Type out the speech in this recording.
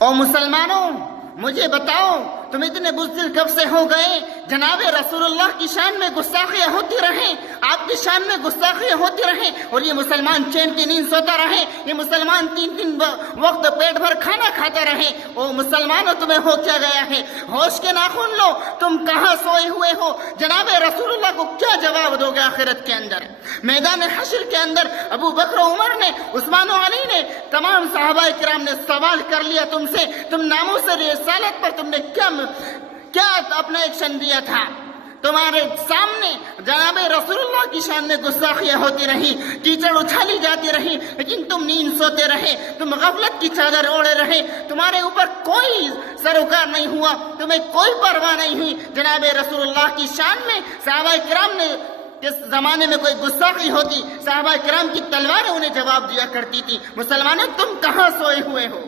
ओ मुसलमानों, मुझे बताओ तुम इतने बुज़दिल कब से हो गए? जनाबे रसूलुल्लाह की शान में गुस्ताखियां होती रहे, आपकी शान में गुस्ताखियां होती रहे, और ये मुसलमान चैन की नींद सोता रहे, ये मुसलमान 3-3 वक्त पेट भर खाना खाता रहे। ओ मुसलमानों, तुम्हें हो क्या गया है? होश के नाखून लो, तुम कहाँ सोए हुए हो? जनाबे रसूलुल्लाह को क्या जवाब दोगे आखिरत के अंदर? मैदान हश्र के अंदर अबू बकर, उमर ने, उस्मान और अली ने, तमाम सहाबाए किराम ने सवाल कर लिया तुमसे, तुम नामों से रिसालत पर तुमने क्या अपना एक्शन दिया था? तुम्हारे सामने जनाबे रसूलुल्लाह की शान में गुस्ताखियां होती रही, कीचड़ उछाली जाती रही, लेकिन तुम नींद सोते रहे, तुम गफलत की चादर ओढ़े रहे, तुम्हारे ऊपर कोई सरोकार नहीं हुआ, तुम्हें कोई परवाह नहीं हुई। जनाबे रसूलुल्लाह की शान में सहाबाए किराम ने, जिस जमाने में कोई गुस्ताखी होती, सहाबाए किराम की तलवारें उन्हें जवाब दिया करती थी। मुसलमानों, तुम कहाँ सोए हुए हो?